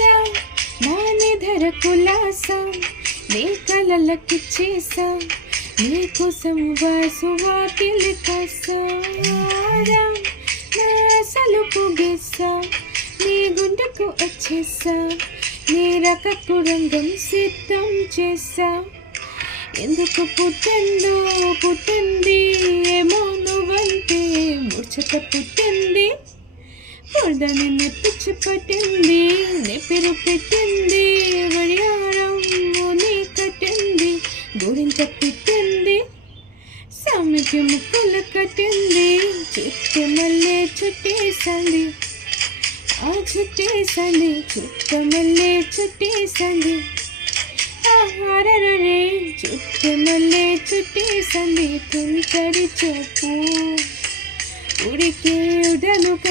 రా నానే ధర కులాసా నీ కలలకిచ్చేసా నీకోసం వాసువాకిలి కాసా రా నా సలుపు గెస్సా నీ గుండెకు వచ్చేసా నీ రకకు రంగం సిద్ధం చేసా ఎందుకు పుట్టింది ఏమో నువ్వంటే ముచ్చట పుట్టింది పొడని నెప్పిచ్చి పట్టింది నెప్పిరు పెట్టింది వడియారం నీ కట్టింది గురింత పెట్టింది సామికి ముక్కులు కట్టింది చుట్టూ మళ్ళీ చుట్టేసంది ఆ చుట్టేసంది చుట్ట మళ్ళీ చుట్టేసంది ఆహారరే చుట్టూ మళ్ళీ చుట్టేసంది తుంటరి చూపు ఉడికి ఉడను